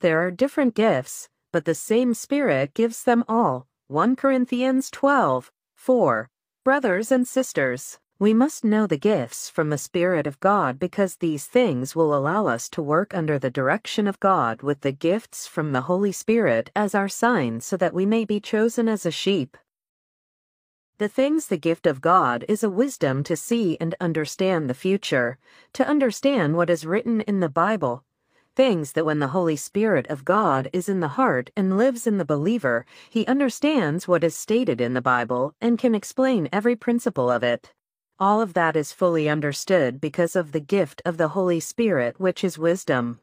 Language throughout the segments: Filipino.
There are different gifts, but the same Spirit gives them all. 1 Corinthians 12:4. Brothers and sisters, we must know the gifts from the Spirit of God because these things will allow us to work under the direction of God with the gifts from the Holy Spirit as our sign so that we may be chosen as a sheep. The things the gift of God is a wisdom to see and understand the future, to understand what is written in the Bible. Things that when the Holy Spirit of God is in the heart and lives in the believer, he understands what is stated in the Bible and can explain every principle of it. All of that is fully understood because of the gift of the Holy Spirit, which is wisdom.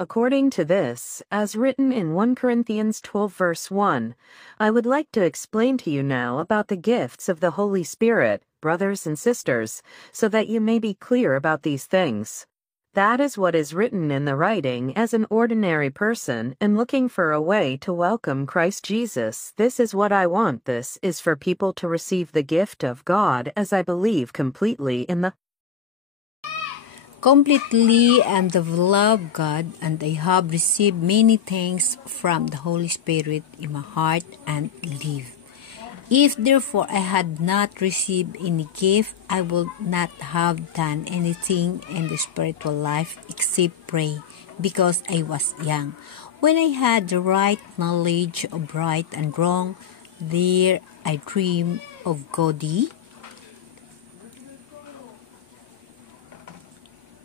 According to this, as written in 1 Corinthians 12 verse 1, I would like to explain to you now about the gifts of the Holy Spirit, brothers and sisters, so that you may be clear about these things. That is what is written in the writing as an ordinary person and looking for a way to welcome Christ Jesus. This is what I want. This is for people to receive the gift of God as I believe completely in the completely and the love of God, and I have received many things from the Holy Spirit in my heart and live. If therefore I had not received any gift, I would not have done anything in the spiritual life except pray, because I was young. When I had the right knowledge of right and wrong, there I dreamed of godly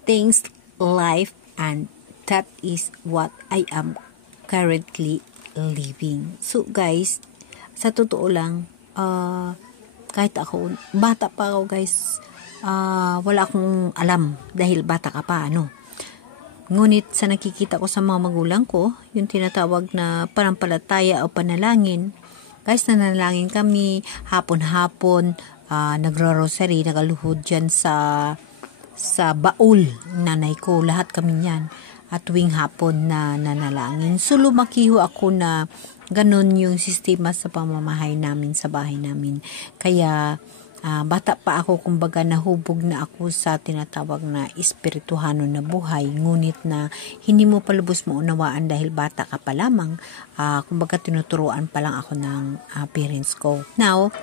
things, life, and that is what I am currently living. So guys, sa totoo lang, kahit ako, bata pa ako guys, wala akong alam dahil bata ka pa, Ngunit sa nakikita ko sa mga magulang ko, yung tinatawag na panampalataya o panalangin, guys, nanalangin kami, hapon-hapon, nagro-rosary, nagaluhod dyan sa baul, nanay ko, lahat kami yan, at tuwing hapon na nanalangin. So lumakiho ako na ganun yung sistema sa pamamahay namin sa bahay namin. Kaya bata pa ako, kumbaga nahubog na ako sa tinatawag na espirituhano na buhay, ngunit na hindi mo palubos maunawaan dahil bata ka pa lamang. Kumbaga tinuturuan pa lang ako ng parents ko. Now,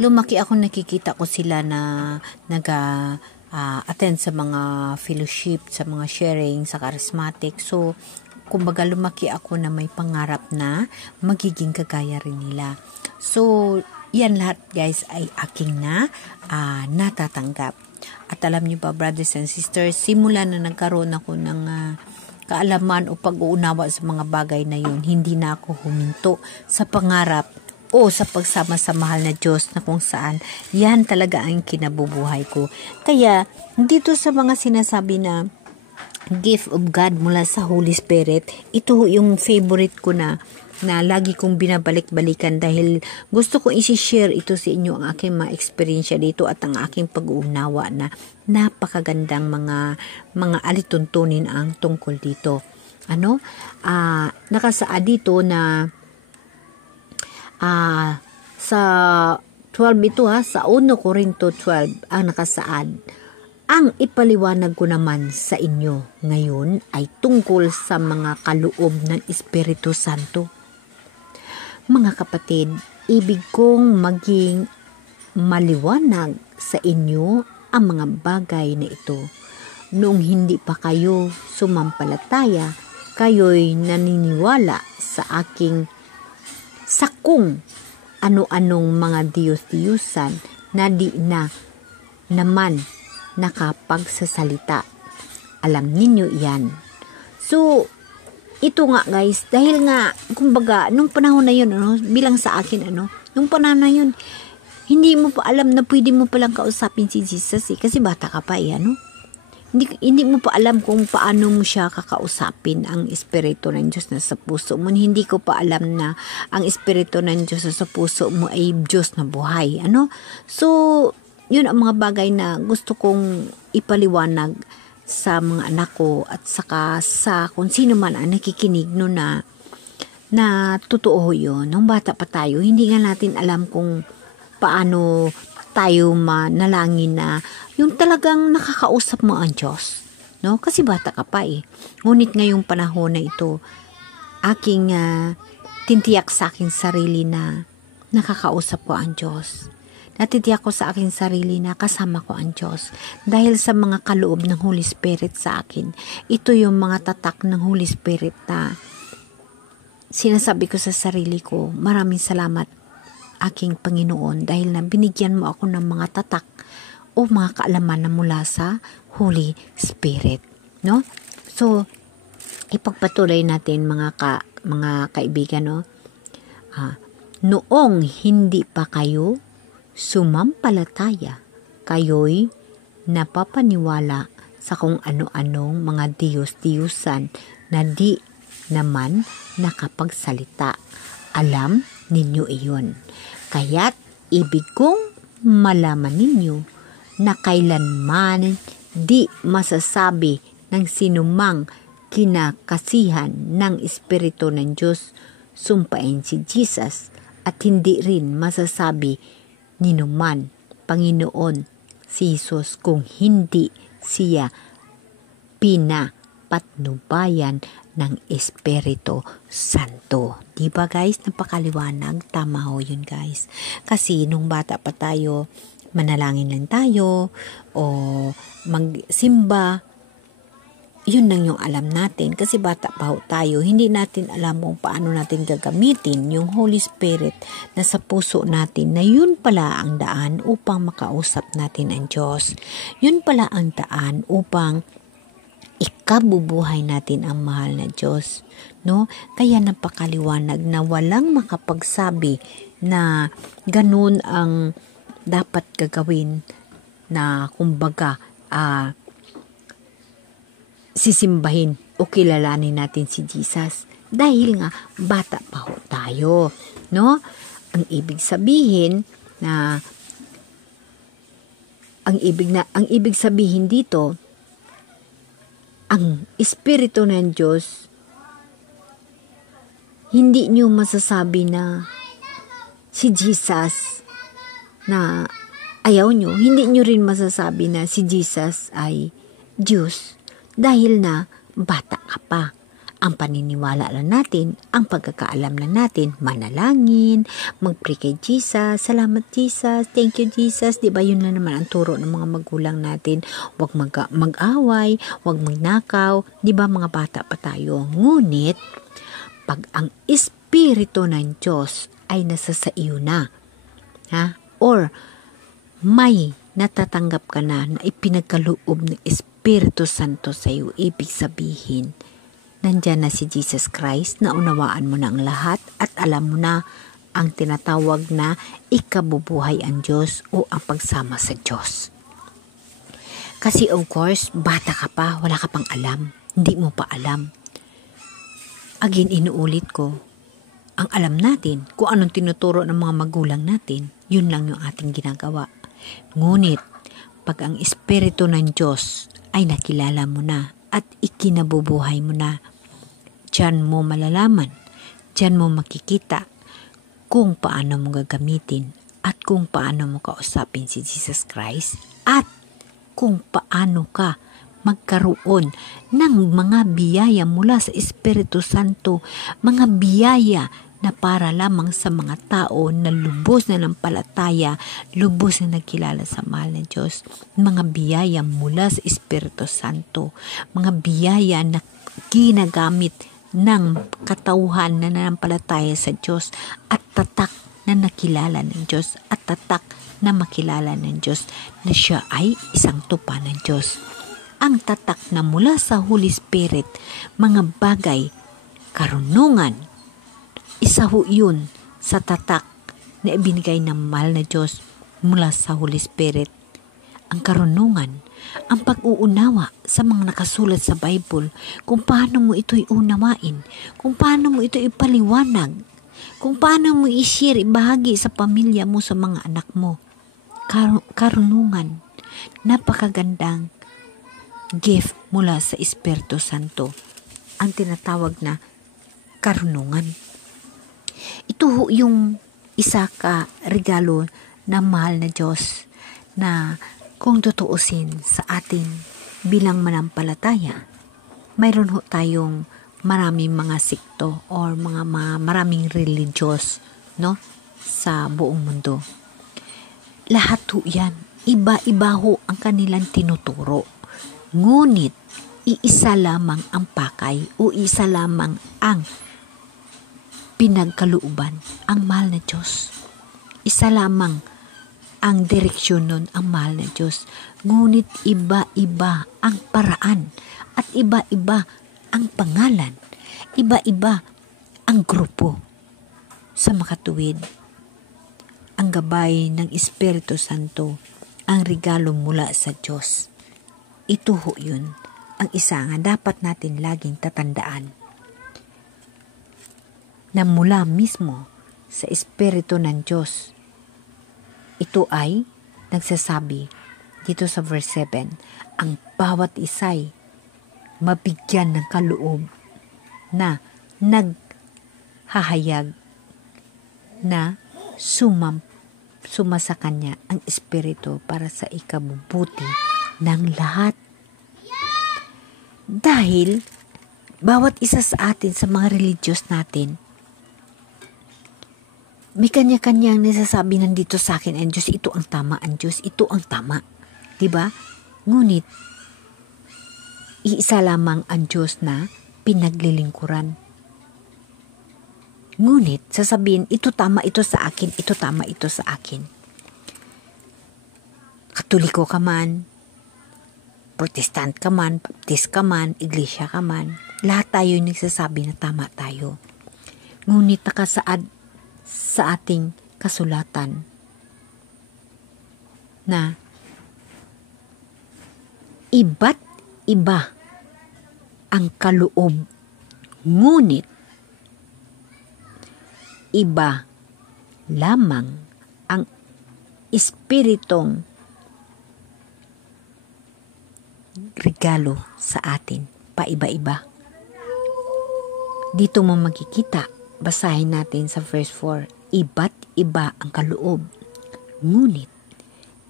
lumaki ako, nakikita ko sila na attend sa mga fellowship, sa mga sharing, sa charismatic. So, kumbaga lumaki ako na may pangarap na magiging kagaya rin nila. So, yan lahat guys ay aking natatanggap. At alam niyo ba, brothers and sisters, simula na nagkaroon ako ng kaalaman o pag-uunawa sa mga bagay na yun, hindi na ako huminto sa pangarap o sa pagsama sa mahal na Diyos na kung saan yan talaga ang kinabubuhay ko. Kaya dito sa mga sinasabi na gift of God mula sa Holy Spirit, ito yung favorite ko na lagi kong binabalik-balikan dahil gusto kong isi-share ito sa inyo, ang aking mga experience dito at ang aking pag-uunawa na napakagandang mga alituntunin ang tungkol dito. Nakasaad dito na sa 12 ito sa 1 Corinto 12 ang nakasaad. Ang ipaliwanag ko naman sa inyo ngayon ay tungkol sa mga kaloob ng Espiritu Santo. Mga kapatid, ibig kong maging maliwanag sa inyo ang mga bagay na ito. Noong hindi pa kayo sumampalataya, kayo'y naniniwala sa kung ano-anong mga Diyos-Diyusan na di na naman nakapagsasalita. Alam ninyo yan. So, ito nga guys, dahil nga, kumbaga, nung panahon na yun, bilang sa akin, nung panahon na yun, hindi mo pa alam na pwede mo palang kausapin si Jesus kasi bata ka pa Hindi mo pa alam kung paano mo siya kakausapin, ang Espiritu ng Diyos na sa puso mo. Hindi ko pa alam na ang Espiritu ng Diyos na sa puso mo ay Diyos na buhay. So, yun ang mga bagay na gusto kong ipaliwanag sa mga anak ko at saka sa kung sino man ang nakikinig na totoo yun. Nung bata pa tayo, hindi nga natin alam kung paano tayo manalangin na yung talagang nakakausap mo ang Diyos. no? Kasi bata ka pa eh. Ngunit ngayong panahon na ito, aking tintiyak sa aking sarili na nakakausap ko ang Diyos. Natitiyak ko sa aking sarili na kasama ko ang Diyos. Dahil sa mga kaloob ng Holy Spirit sa akin, ito yung mga tatak ng Holy Spirit na sinasabi ko sa sarili ko, maraming salamat aking Panginoon dahil na binigyan mo ako ng mga tatak o mga kaalaman na mula sa Holy Spirit, no? So, ipagpatuloy natin mga kaibigan, no? Noong hindi pa kayo sumampalataya, kayo'y napapaniwala sa kung ano-anong mga Diyos-Diyusan na di naman nakapagsalita. Alam ninyo iyon. Kaya't ibig kong malaman ninyo na kailanman di masasabi ng sinumang kinakasihan ng Espiritu ng Diyos sumpain si Jesus at hindi rin masasabi ninuman Panginoon si Jesus kung hindi siya pinapatnubayan ng Espiritu Santo. Diba guys? Napakaliwanag. Tama ho yun guys. Kasi nung bata pa tayo, manalangin lang tayo o magsimba, yun lang yung alam natin. Kasi bata pa ho tayo, hindi natin alam kung paano natin gagamitin yung Holy Spirit na sa puso natin na yun pala ang daan upang makausap natin ang Diyos. Yun pala ang daan upang ikabubuhay natin ang mahal na Diyos, no? Kaya napakaliwanag na walang makapagsabi na ganun ang dapat gagawin na kumbaga sisimbahin o kilalanin natin si Jesus dahil nga bata pa ho tayo, no? Ang ibig sabihin dito, ang Espiritu ng Diyos, hindi nyo masasabi na si Jesus na ayaw nyo, hindi nyo rin masasabi na si Jesus ay Diyos dahil na bata ka pa. Ang paniniwala lang natin, ang pagkakaalam lang natin, manalangin, mag-pray kay Jesus, salamat Jesus, thank you Jesus, di ba yun lang naman ang turo ng mga magulang natin, huwag mag-away, huwag magnakaw, di ba mga bata pa tayo. Ngunit, pag ang Espiritu ng Diyos ay nasa sa iyo na, or may natatanggap ka na ipinagkaloob ng Espiritu Santo sa iyo, ibig sabihin, nandyan na si Jesus Christ, naunawaan mo na ang lahat at alam mo na ang tinatawag na ikabubuhay ang Diyos o ang pagsama sa Diyos. Kasi of course, bata ka pa, wala ka pang alam, hindi mo pa alam. Again, inuulit ko, ang alam natin, kung anong tinuturo ng mga magulang natin, yun lang yung ating ginagawa. Ngunit, pag ang Espiritu ng Diyos ay nakilala mo na at ikinabubuhay mo na, diyan mo malalaman, diyan mo makikita kung paano mo gagamitin at kung paano mo kausapin si Jesus Christ at kung paano ka magkaroon ng mga biyaya mula sa Espiritu Santo, mga biyaya na para lamang sa mga tao na lubos na nampalataya, lubos na nagkilala sa mahal na Diyos. Mga biyaya mula sa Espiritu Santo, mga biyaya na ginagamit ng katauhan na nanampalataya sa Diyos at tatak na nakilala ng Diyos at tatak na makilala ng Diyos na siya ay isang tupa ng Diyos. Ang tatak na mula sa Holy Spirit, mga bagay, karunungan, isa ho yun sa tatak na ibinigay ng mahal na Diyos mula sa Holy Spirit. Ang karunungan, ang pag-uunawa sa mga nakasulat sa Bible, kung paano mo ito'y unawain, kung paano mo ito'y ipaliwanag, kung paano mo i-share, ibahagi sa pamilya mo, sa mga anak mo. Karunungan, napakagandang gift mula sa Espiritu Santo, ang tinatawag na karunungan. Ito ho yung isa ka regalo na mahal na Diyos na kung tutuusin sa atin bilang manampalataya, mayroon ho tayong maraming mga sikto or maraming religious, no, sa buong mundo. Lahat ho yan, iba-iba ho ang kanilang tinuturo. Ngunit, iisa lamang ang pakay o isa lamang ang pinagkalooban, ang mahal na Diyos. Isa lamang ang direksyon nun, ang mahal na Diyos. Ngunit iba-iba ang paraan at iba-iba ang pangalan. Iba-iba ang grupo. Sa makatuwid, ang gabay ng Espiritu Santo, ang regalo mula sa Diyos. Ito ho yun, ang isa nga dapat natin laging tatandaan. Na mula mismo sa Espiritu ng Diyos, ito ay nagsasabi dito sa verse 7, ang bawat isa'y mabigyan ng kaloob na naghahayag na suma sa kanya ang Espiritu para sa ikabubuti ng lahat. Dahil bawat isa sa atin sa mga religious natin, may kanya-kanyang nasasabi nandito sa akin ang Diyos, ito ang tama, ang Diyos, ito ang tama. Diba? Ngunit, iisa lamang ang Diyos na pinaglilingkuran. Ngunit, sasabihin, ito tama ito sa akin, ito tama ito sa akin. Katoliko ka man, Protestant ka man, Baptist ka man, Iglesia ka man, lahat tayo yung nagsasabi na tama tayo. Ngunit nakasaad sa ating kasulatan na iba't iba ang kaloob, ngunit iba lamang ang Espiritong regalo sa atin, paiba-iba. Dito mo makikita, basahin natin sa verse 4, iba't iba ang kaloob, ngunit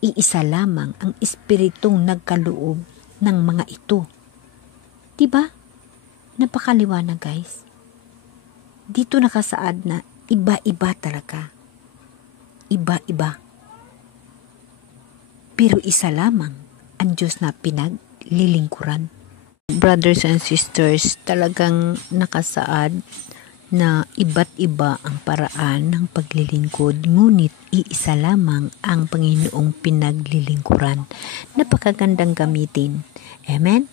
iisa lamang ang Espiritong nagkaloob ng mga ito. Diba? Napakaliwanag, guys. Dito nakasaad na iba-iba talaga. Iba-iba. Pero isa lamang ang Diyos na pinaglilingkuran. Brothers and sisters, talagang nakasaad na iba't iba ang paraan ng paglilingkod, ngunit iisa lamang ang Panginoong pinaglilingkuran. Napakagandang gamitin. Amen?